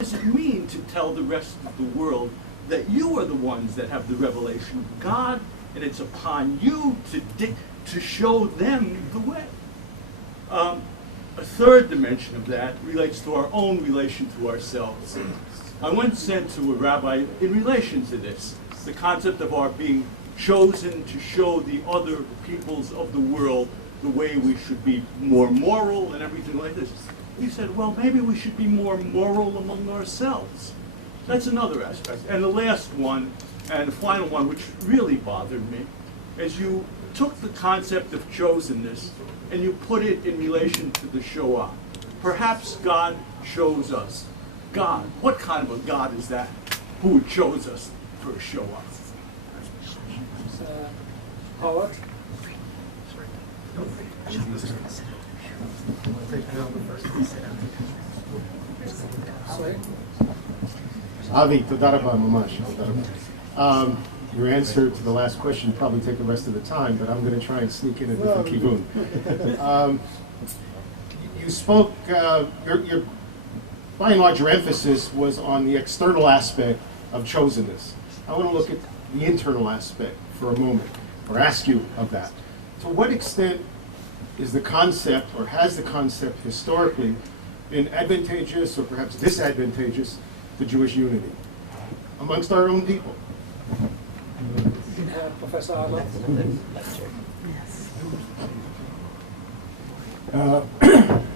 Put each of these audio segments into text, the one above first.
does it mean to tell the rest of the world that you are the ones that have the revelation of God, and it's upon you to show them the way? A third dimension of that relates to our own relation to ourselves. I once said to a rabbi in relation to this, the concept of our being chosen to show the other peoples of the world the way we should be more moral and everything like this. He said, well, maybe we should be more moral among ourselves. That's another aspect. And the last one, and the final one, which really bothered me, is you took the concept of chosenness and you put it in relation to the Shoah. Perhaps God chose us. God, what kind of a God is that who chose us for a Shoah? Howard? Sorry? Avi, toda rabba, mamash. Your answer to the last question probably take the rest of the time, but I'm going to try and sneak in a different kivun. You spoke, your by and large, your emphasis was on the external aspect of chosenness. I want to look at the internal aspect for a moment, or ask you of that. To what extent is the concept, or has the concept historically been advantageous or perhaps disadvantageous to Jewish unity amongst our own people? Professor Adler?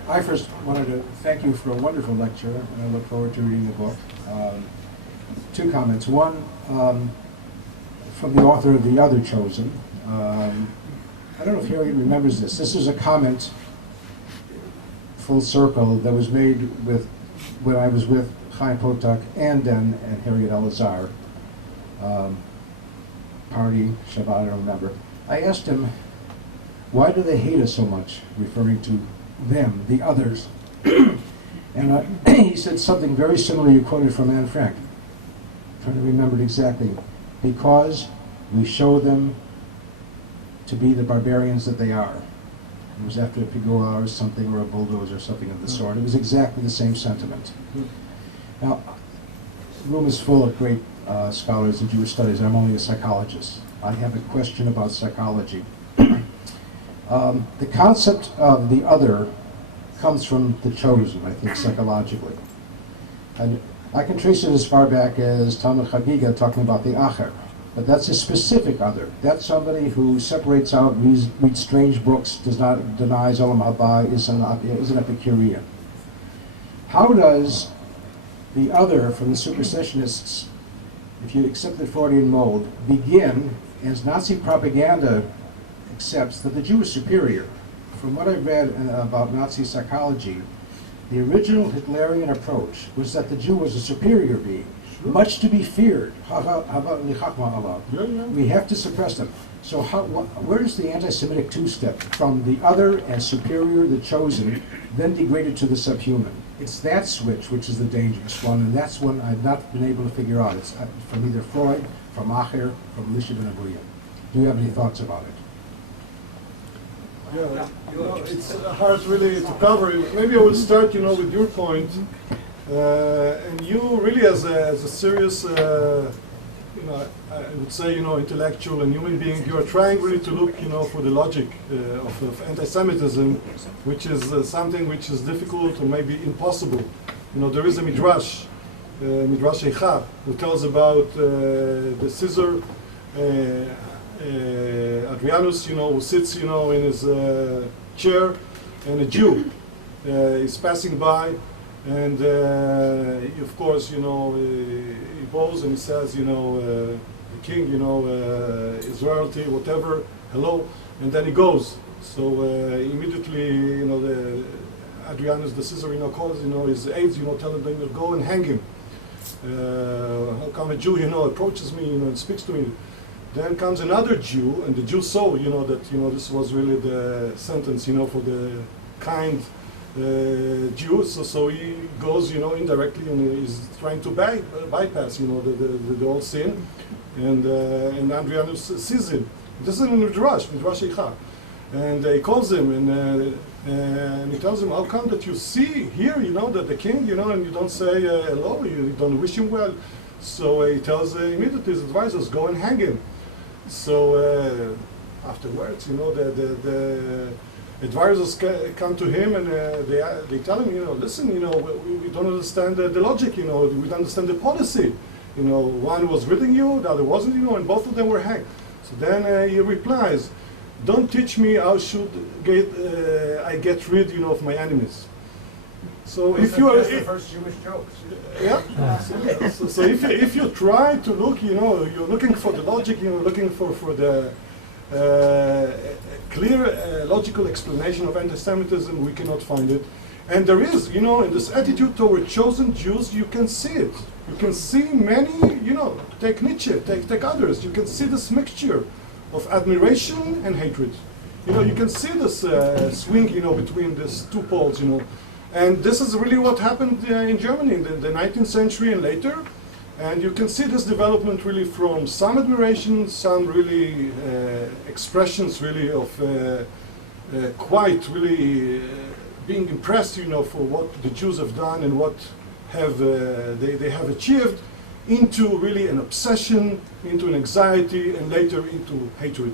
I first wanted to thank you for a wonderful lecture, and I look forward to reading the book. Two comments. One, from the author of The Other Chosen. I don't know if Harriet remembers this. This is a comment, full circle, that was made when I was with Chaim Potok and Harriet Elazar. Party, Shabbat, I don't remember. I asked him, why do they hate us so much, referring to them, the others? And he said something very similar you quoted from Anne Frank. I'm trying to remember it exactly. Because we show them to be the barbarians that they are. It was after a Pigula or something, or a bulldozer or something of the sort. It was exactly the same sentiment. Now, the room is full of great scholars in Jewish studies, and I'm only a psychologist. I have a question about psychology. The concept of the other comes from the chosen, I think, psychologically. And I can trace it as far back as Talmud Chagiga talking about the Acher. But that's a specific other. That's somebody who separates out, reads strange books, denies Olam Haba, is an Epicurean. How does the other from the supersessionists, if you accept the Freudian mode, begin as Nazi propaganda accepts that the Jew is superior? From what I've read about Nazi psychology, the original Hitlerian approach was that the Jew was a superior being, much to be feared. We have to suppress them. So where does the anti-Semitic two-step from the other as superior, the chosen, then degraded to the subhuman? It's that switch which is the dangerous one, and that's one I've not been able to figure out. It's from either Freud, from Acher, from Lisha ben Abuya. Do you have any thoughts about it? Yeah, it's hard really to cover. Maybe I will start, with your point. And you really, as a serious, I would say, intellectual and human being, you are trying really to look, for the logic of anti-Semitism, which is something which is difficult or maybe impossible. There is a midrash, Midrash Eicha, who tells about the Caesar Adrianus, who sits, in his chair, and a Jew is passing by. And of course, he bows and he says, the king, his royalty, whatever, hello, and then he goes. So immediately, the Adrianus, the Caesar, calls, his aides, tell him, to go and hang him. How come a Jew, approaches me, and speaks to me? Then comes another Jew, and the Jew saw, that, this was really the sentence, for the kind Jew, so he goes, indirectly, and he's trying to bypass, the old sin, and Adrianus sees him. This is in Midrash Eicha, And he calls him and he tells him, how come that you see here, that the king, and you don't say hello, you don't wish him well. So he tells immediately his advisors, go and hang him. So afterwards, the advisors come to him and they tell him, listen, we don't understand the logic, we don't understand the policy. One was reading you, the other wasn't, and both of them were hanged. So then he replies, don't teach me how should I get rid, of my enemies. So if you are, That's the first Jewish jokes. yeah. So if you try to look, you're looking for the logic, looking for the clear logical explanation of anti-Semitism, we cannot find it. And there is, in this attitude toward chosen Jews, you can see it. You can see many, take Nietzsche, take others. You can see this mixture of admiration and hatred. You can see this swing, between these two poles, And this is really what happened in Germany in the 19th century and later. And you can see this development really from some admiration, some really expressions really of quite really being impressed, for what the Jews have done and what have they have achieved, into really an obsession, into an anxiety, and later into hatred.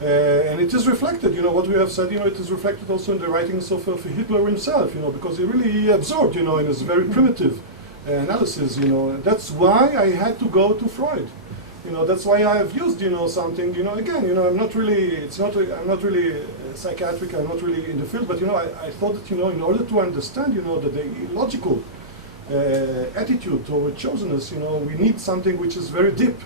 And it is reflected, what we have said, it is reflected also in the writings of Hitler himself, because he really absorbed, in his very primitive analysis, That's why I had to go to Freud. That's why I have used, something, again, I'm not really, I'm not really psychiatric, I'm not really in the field, but, I thought that, in order to understand, the logical attitude toward chosenness, we need something which is very deep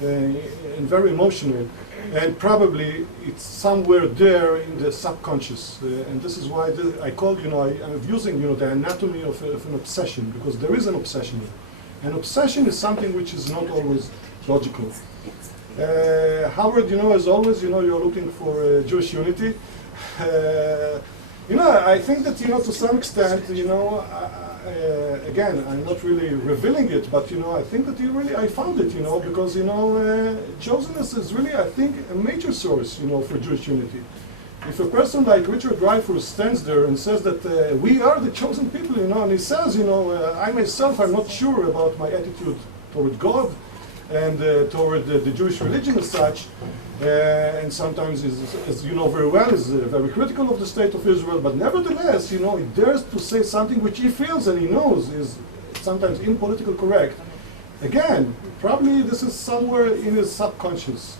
and very emotional. And probably it's somewhere there in the subconscious. And this is why I called, I'm using, the anatomy of an obsession, because there is an obsession. An obsession is something which is not always logical. Howard, as always, you're looking for Jewish unity. I think that, to some extent, again, I'm not really revealing it, but, I think that I found it, because, chosenness is really, I think, a major source, for Jewish unity. If a person like Richard Dreyfuss stands there and says that we are the chosen people, and he says, I myself, I'm not sure about my attitude toward God and toward the Jewish religion as such, and sometimes, as you know very well, is very critical of the state of Israel, but nevertheless, he dares to say something which he feels and he knows is sometimes impolitically correct. Again, probably this is somewhere in his subconscious.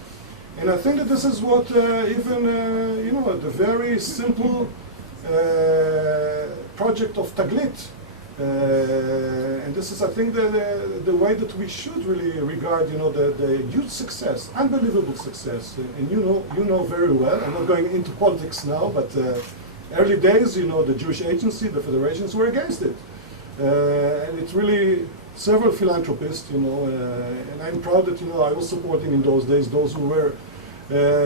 And I think that this is what even, the very simple project of Taglit, and this is, I think, the way that we should really regard, the huge success, unbelievable success. And you know very well. I'm not going into politics now, but early days, the Jewish Agency, the federations were against it, and it's really several philanthropists, and I'm proud that I was supporting in those days those who were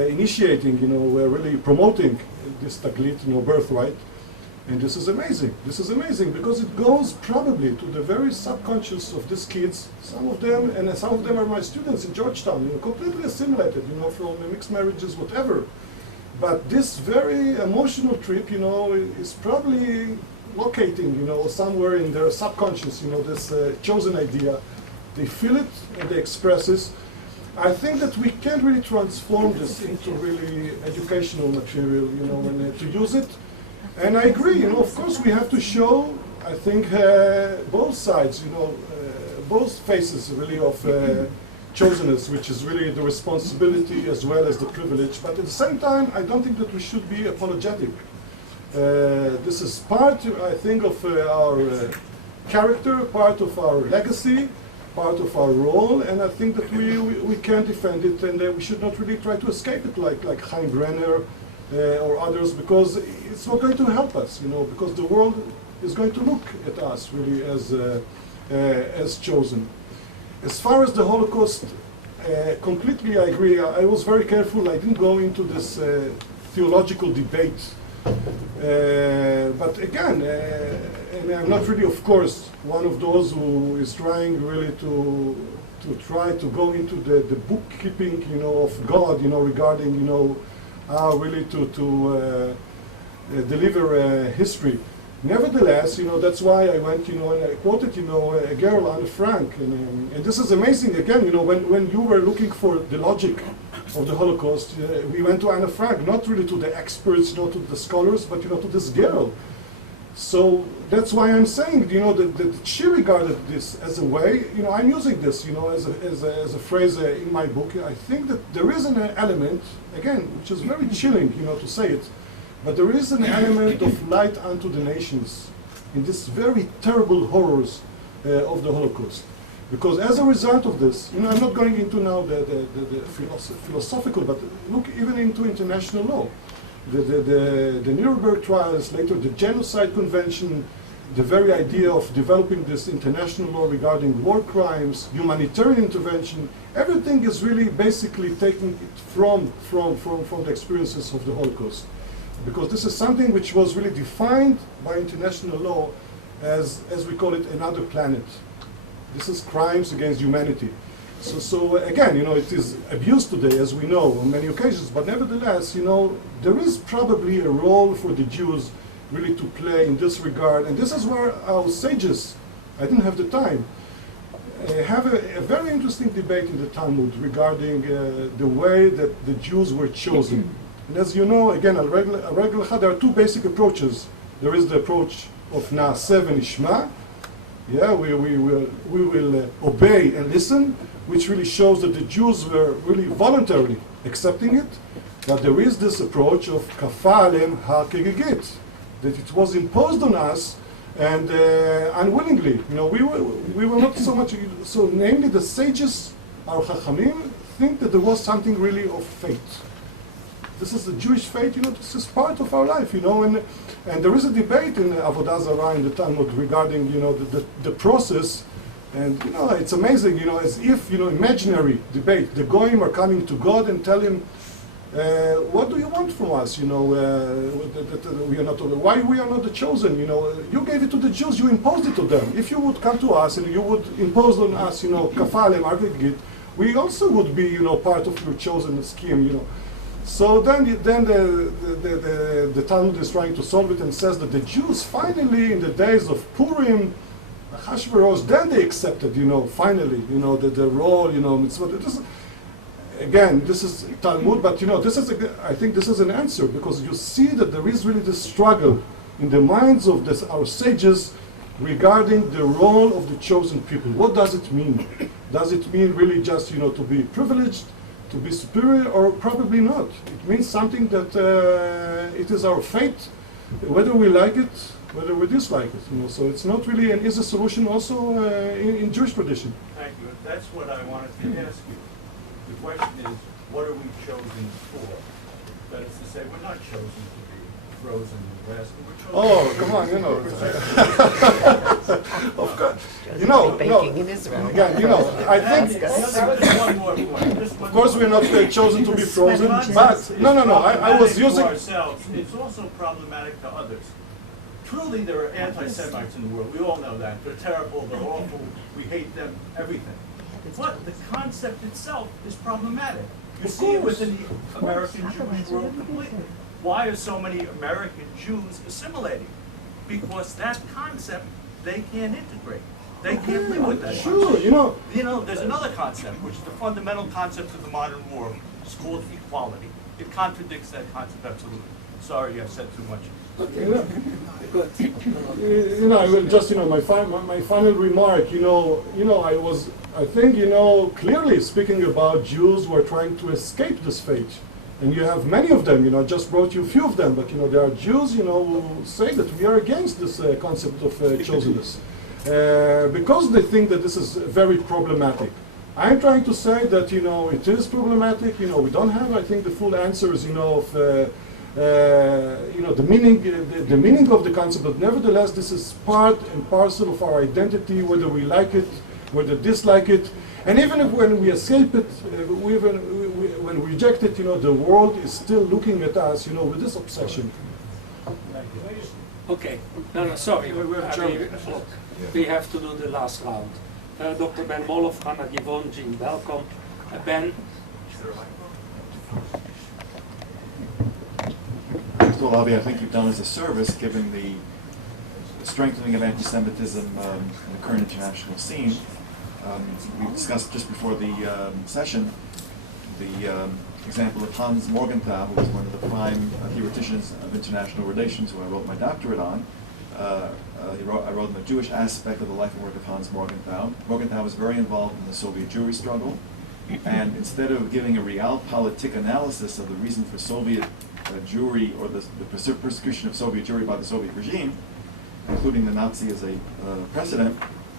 initiating, were really promoting this Taglit, birthright. And this is amazing. This is amazing because it goes probably to the very subconscious of these kids. Some of them are my students in Georgetown, completely assimilated, from mixed marriages, whatever. But this very emotional trip, is probably locating, somewhere in their subconscious, this chosen idea. They feel it and they express this. I think that we can't really transform this into really educational material, and to use it. And I agree, of course we have to show, I think, both sides, both faces really of chosenness, which is really the responsibility as well as the privilege. But at the same time, I don't think that we should be apologetic. This is part, I think, of our character, part of our legacy, part of our role, and I think that we can defend it, and we should not really try to escape it like Chaim Brenner or others, because it's not going to help us, because the world is going to look at us really as chosen. As far as the Holocaust, completely I agree. I was very careful. I didn't go into this theological debate. But again, and I'm not really, of course, one of those who is trying really to try to go into the bookkeeping, of God, regarding, really to deliver history. Nevertheless, that's why I went, and I quoted, a girl, Anne Frank, and this is amazing. Again, when you were looking for the logic of the Holocaust, we went to Anne Frank, not really to the experts, not to the scholars, but to this girl. So that's why I'm saying, that she regarded this as a way. I'm using this, as a phrase in my book. I think that there is an element, again, which is very chilling, to say it. But there is an element of light unto the nations in this very terrible horrors of the Holocaust. Because as a result of this, I'm not going into now the philosophical, but look even into international law. The Nuremberg trials, later the Genocide Convention, the very idea of developing this international law regarding war crimes, humanitarian intervention, everything is really basically taking it from the experiences of the Holocaust. Because this is something which was really defined by international law as we call it, another planet. This is crimes against humanity. So again, it is abused today, as we know, on many occasions, but nevertheless, there is probably a role for the Jews really to play in this regard, and this is where our sages, I didn't have the time, have a very interesting debate in the Talmud regarding the way that the Jews were chosen. And as you know, again, there are two basic approaches. There is the approach of Na'aseh v'nishma. Yeah, we will obey and listen, which really shows that the Jews were really voluntarily accepting it. But there is this approach of kafa alem ha-kegegit, that it was imposed on us and unwillingly. We were not so much. So, namely, the sages, our chachamim, think that there was something really of fate. This is the Jewish faith, this is part of our life, and there is a debate in Avodah Zarah in the Talmud regarding, the process, and, it's amazing, as if, imaginary debate. The Goyim are coming to God and tell him, what do you want from us, we are not, why we are not the chosen, you gave it to the Jews, you imposed it to them. If you would come to us and you would impose on us, kafalem, argegit, we also would be, part of your chosen scheme, So then the Talmud is trying to solve it and says that the Jews finally, in the days of Purim, Hashverosh, then they accepted, finally, the role, mitzvot. Again, this is Talmud, but I think this is an answer, because you see that there is really this struggle in the minds of our sages regarding the role of the chosen people. What does it mean? Does it mean really just, to be privileged, to be superior, or probably not? It means something that it is our fate, whether we like it, whether we dislike it. So it's not really an easy solution also in Jewish tradition. Thank you. That's what I wanted to ask you. The question is, what are we chosen for? That is to say, we're not chosen to be frozen in the West. Oh, come on, of course. Baking in Israel. Again, I think, Just one more point. of course we're not chosen to be frozen, but, no, I was using... To ourselves, it's also problematic to others. Truly, there are anti-Semites in the world. We all know that. They're terrible, they're awful, we hate them, everything. But the concept itself is problematic. You see it within the American Jewish world completely. Why are so many American Jews assimilating? Because that concept they can't integrate. They can't live with that. Sure, there's another concept, which is the fundamental concept of the modern world. It's called equality. It contradicts that concept absolutely. Sorry, I said too much. I will just, my final remark, I think, clearly speaking about Jews who are trying to escape this fate. And you have many of them, I just brought you a few of them, but, there are Jews, who say that we are against this concept of chosenness. Because they think that this is very problematic. I'm trying to say that, it is problematic, we don't have, I think, the full answers, of the meaning of the concept, but nevertheless, this is part and parcel of our identity, whether we like it, whether dislike it, and even if when we escape it, when we reject it, the world is still looking at us, with this obsession. Okay. No, sorry. We have to do the last round. Dr. Ben Moloff, Hannah Givon, Jean, welcome. Ben. First of all, Avi, I think you've done us a service given the strengthening of anti-Semitism in the current international scene. We discussed just before the session the example of Hans Morgenthau, who was one of the prime theoreticians of international relations, who I wrote my doctorate on. I wrote on the Jewish aspect of the life and work of Hans Morgenthau. Morgenthau was very involved in the Soviet Jewry struggle, and instead of giving a realpolitik analysis of the reason for Soviet Jewry, or the persecution of Soviet Jewry by the Soviet regime, including the Nazi as a precedent,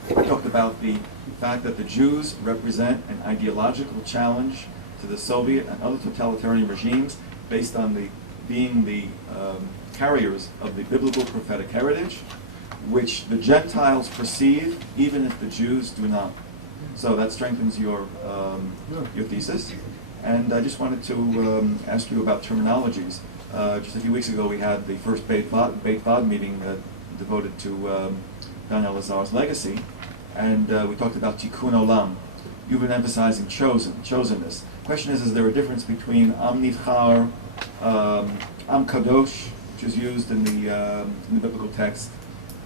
he talked about the fact that the Jews represent an ideological challenge to the Soviet and other totalitarian regimes based on being the carriers of the biblical prophetic heritage, which the Gentiles perceive even if the Jews do not. So that strengthens your thesis. And I just wanted to ask you about terminologies. Just a few weeks ago we had the first Beit Vad meeting devoted to Dan Elazar's legacy, and we talked about Tikkun Olam. You've been emphasizing chosenness. Question is there a difference between Am Nivchar, Am Kadosh, which is used in the biblical text,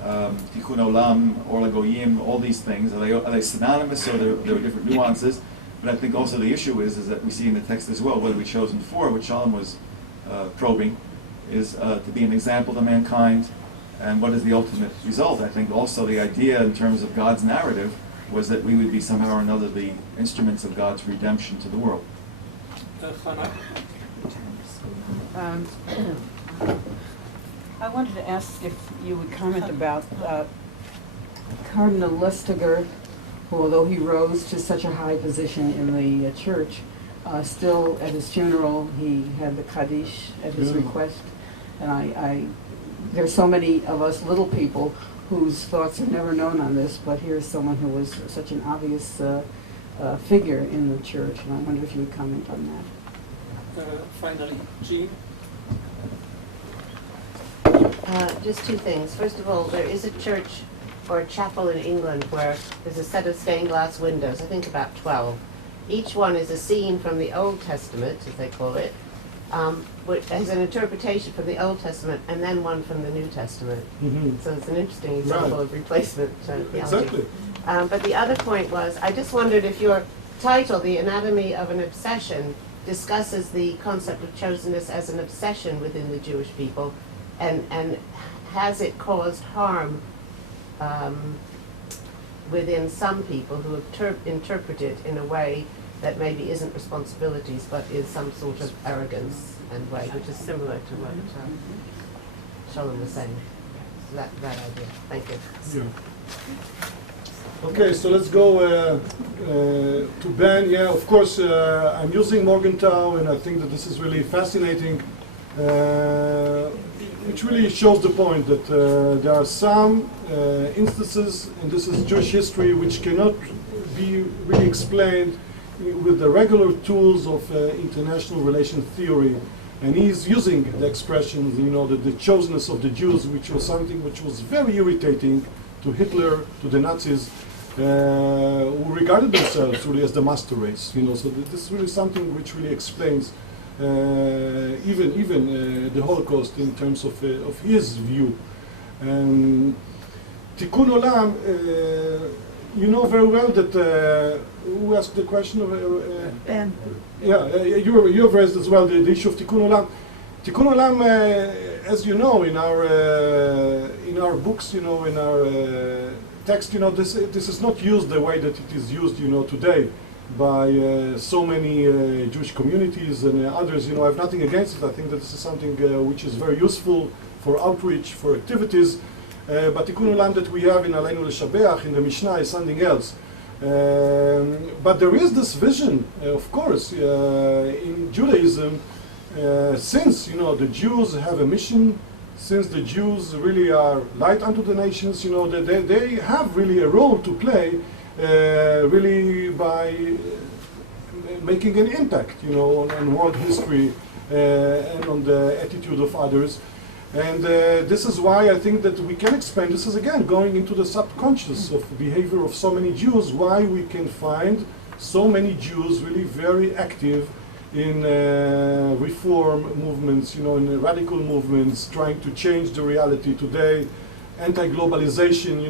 Tikkun Olam, Or LaGoyim, all these things? Are they synonymous, or there are different nuances? But I think also the issue is that we see in the text as well, what are we chosen for, which Shalom was probing, is to be an example to mankind, and what is the ultimate result? I think also the idea in terms of God's narrative was that we would be somehow or another the instruments of God's redemption to the world. I wanted to ask if you would comment about Cardinal Lustiger, who, although he rose to such a high position in the church, still at his funeral he had the Kaddish at his request. And there's so many of us little people whose thoughts are never known on this, but here's someone who was such an obvious figure in the church, and I wonder if you would comment on that. Finally, Jean? Just two things. First of all, there is a church or a chapel in England where there's a set of stained glass windows, I think about 12. Each one is a scene from the Old Testament, as they call it, which has an interpretation from the Old Testament and then one from the New Testament. Mm-hmm. So it's an interesting example of replacement theology. Exactly. But the other point was, I just wondered if your title, The Anatomy of an Obsession, discusses the concept of chosenness as an obsession within the Jewish people, and has it caused harm within some people who interpret it in a way that maybe isn't responsibilities but is some sort of arrogance and way, which is similar to what Shalom was saying. So that idea. Thank you. Yeah. Okay, so let's go to Ben. Yeah, of course, I'm using Morgenthau, and I think that this is really fascinating. Which really shows the point that there are some instances, and this is Jewish history, which cannot be really explained with the regular tools of international relation theory. And he's using the expression, the chosenness of the Jews, which was something which was very irritating to Hitler, to the Nazis, who regarded themselves really as the master race. So this is really something which really explains even the Holocaust in terms of his view. Tikkun Olam, you know very well that, who asked the question? Ben. Yeah, you have raised as well the issue of Tikkun Olam. Tikkun Olam, as you know, in our books, in our text, this is not used the way that it is used, today, by so many Jewish communities and others. I have nothing against it. I think that this is something which is very useful for outreach, for activities. But Tikkun Olam that we have in Aleinu L'Shabeach, in the Mishnah, is something else. But there is this vision, of course, in Judaism, since the Jews have a mission, since the Jews really are light unto the nations, that they have really a role to play, really by making an impact, on world history and on the attitude of others. And this is why I think that we can explain, this is again going into the subconscious of behavior of so many Jews, why we can find so many Jews really very active in reform movements, in radical movements, trying to change the reality today, anti-globalization,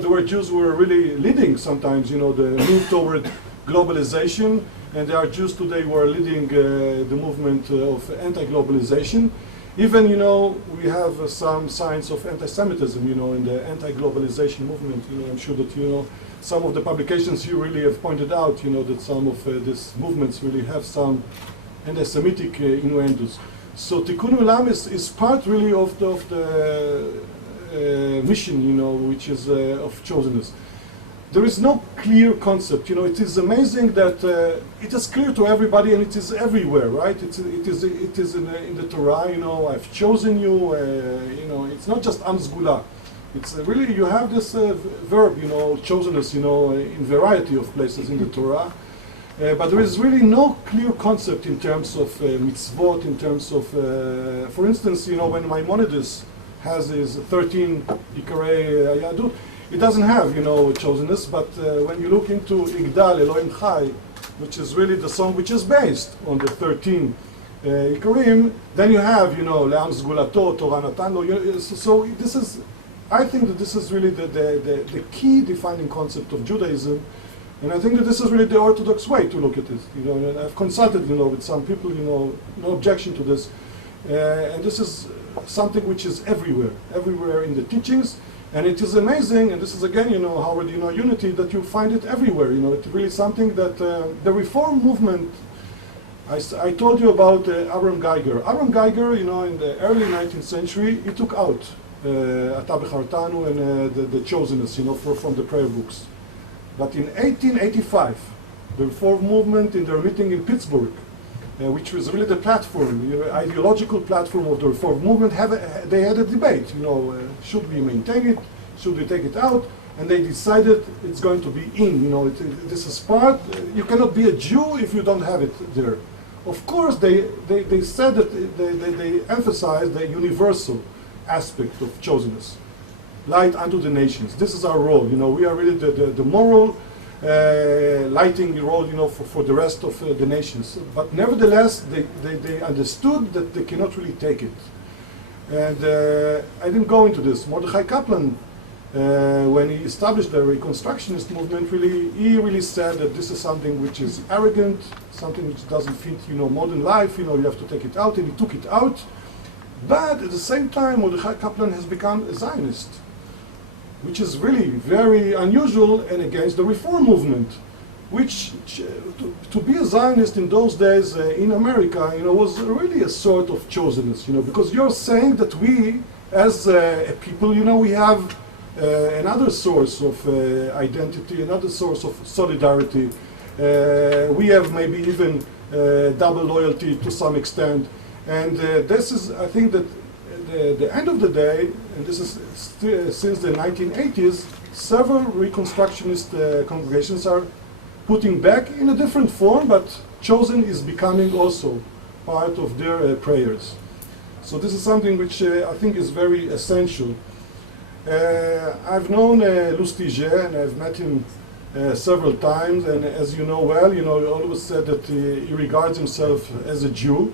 there were Jews who were really leading sometimes, the move toward globalization, and there are Jews today who are leading the movement of anti-globalization. Even, we have some signs of anti-Semitism, in the anti-globalization movement. I'm sure that, some of the publications you really have pointed out, that some of these movements really have some anti-Semitic innuendos. So Tikkun Olam is part really of the mission, which is of chosenness. There is no clear concept. It is amazing that it is clear to everybody and it is everywhere, right? It is in the Torah. I've chosen you. It's not just Am Sgula. It's really you have this verb, chosenness, in variety of places in the Torah. But there is really no clear concept in terms of mitzvot, in terms of, for instance, when Maimonides has his 13 Ikarei Yadut, it doesn't have, chosenness, but when you look into Igdal Elohim Chai, which is really the song which is based on the 13 Ikarim, then you have, Le'am Sgulato, Torah Natan Lo. So this is, I think that this is really the key defining concept of Judaism, and I think that this is really the orthodox way to look at it. And I've consulted, with some people, no objection to this, and this is something which is everywhere in the teachings. And it is amazing, and this is again, Howard, unity, that you find it everywhere. It's really something that the reform movement, I told you about Avram Geiger. Avram Geiger, in the early 19th century, he took out Ata Bechartanu and the chosenness, from the prayer books. But in 1885, the reform movement in their meeting in Pittsburgh, which was really the platform, ideological platform of the reform movement, they had a debate, should we maintain it, should we take it out, and they decided it's going to be in, this is part, you cannot be a Jew if you don't have it there. Of course, they said that they emphasized the universal aspect of chosenness, light unto the nations. This is our role, we are really the moral lighting role, for the rest of the nations. But nevertheless, they understood that they cannot really take it. And I didn't go into this. Mordechai Kaplan, when he established the Reconstructionist movement, he really said that this is something which is arrogant, something which doesn't fit, modern life. You have to take it out, and he took it out. But at the same time, Mordechai Kaplan has become a Zionist, which is really very unusual and against the reform movement, which to be a Zionist in those days in America, was really a sort of chosenness, because you're saying that we, as a people, we have another source of identity, another source of solidarity. We have maybe even double loyalty to some extent, and this is, I think that the end of the day, and this is since the 1980s, several Reconstructionist congregations are putting back in a different form, but chosen is becoming also part of their prayers. So this is something which I think is very essential. I've known Lustiger, and I've met him several times, and as you know well, he always said that he regards himself as a Jew,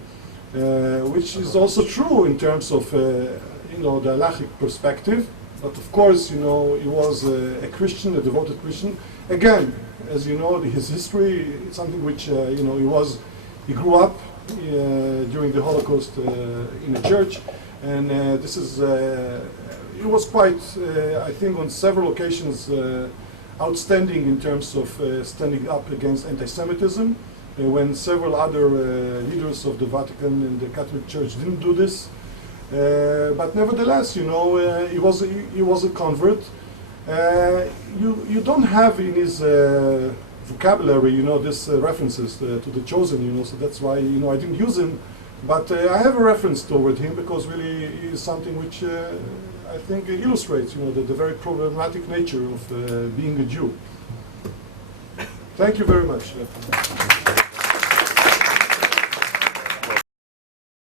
which is also true in terms of the halachic perspective. But of course, he was a Christian, a devoted Christian. Again, as you know, his history, it's something which he grew up during the Holocaust in a church, and this is it was quite, I think, on several occasions outstanding in terms of standing up against anti-Semitism. When several other leaders of the Vatican and the Catholic Church didn't do this, but nevertheless, he was a convert. You don't have in his vocabulary, this references to the chosen, so that's why I didn't use him. But I have a reference toward him because really he is something which I think illustrates, the very problematic nature of being a Jew. Thank you very much.